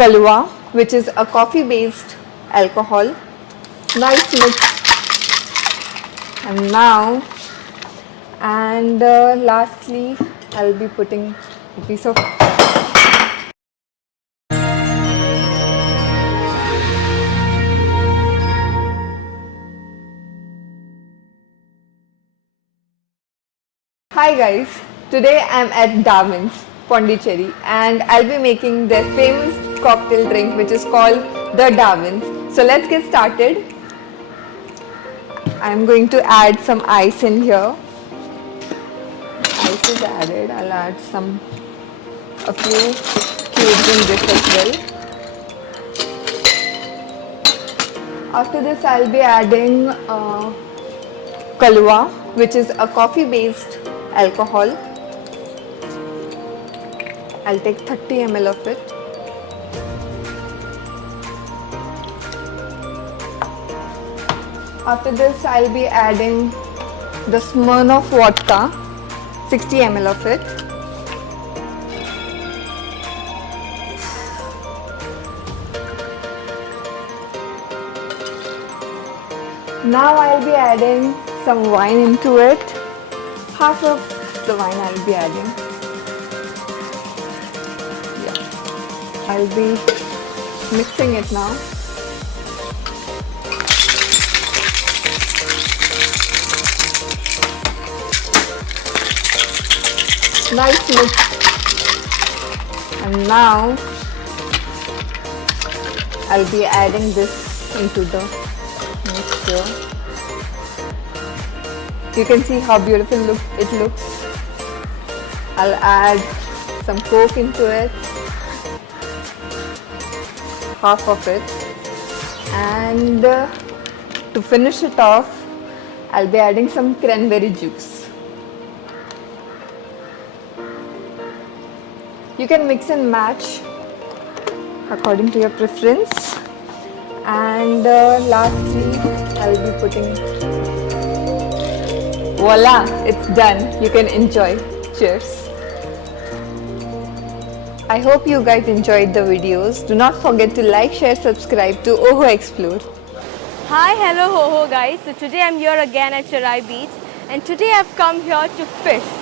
Kalwa, which is a coffee based alcohol. Nice mix. And now, and lastly, I'll be putting a piece of Hi guys, today I'm at Darwins Pondicherry and I'll be making their famous cocktail drink which is called the Darwins. So let's get started. I'm going to add some ice in here. Ice is added. I'll add a few cubes in this as well. After this I'll be adding Kalwa, which is a coffee based alcohol. I'll take 30 ml of it. After this I'll be adding the Smirnoff vodka, 60 ml of it. Now I'll be adding some wine into it. Half of the wine I'll be adding. Yeah. I'll be mixing it now. Nice mix. And now I'll be adding this into the mixture. You can see how beautiful it looks. I'll add some Coke into it, half of it, and to finish it off, I'll be adding some cranberry juice. You can mix and match according to your preference. And lastly, I'll be putting. Voila, it's done. You can enjoy. Cheers. I hope you guys enjoyed the videos. Do not forget to like, share, subscribe to Oho Explore. Hi, hello, ho guys. So today I'm here again at Cherai Beach and today I've come here to fish.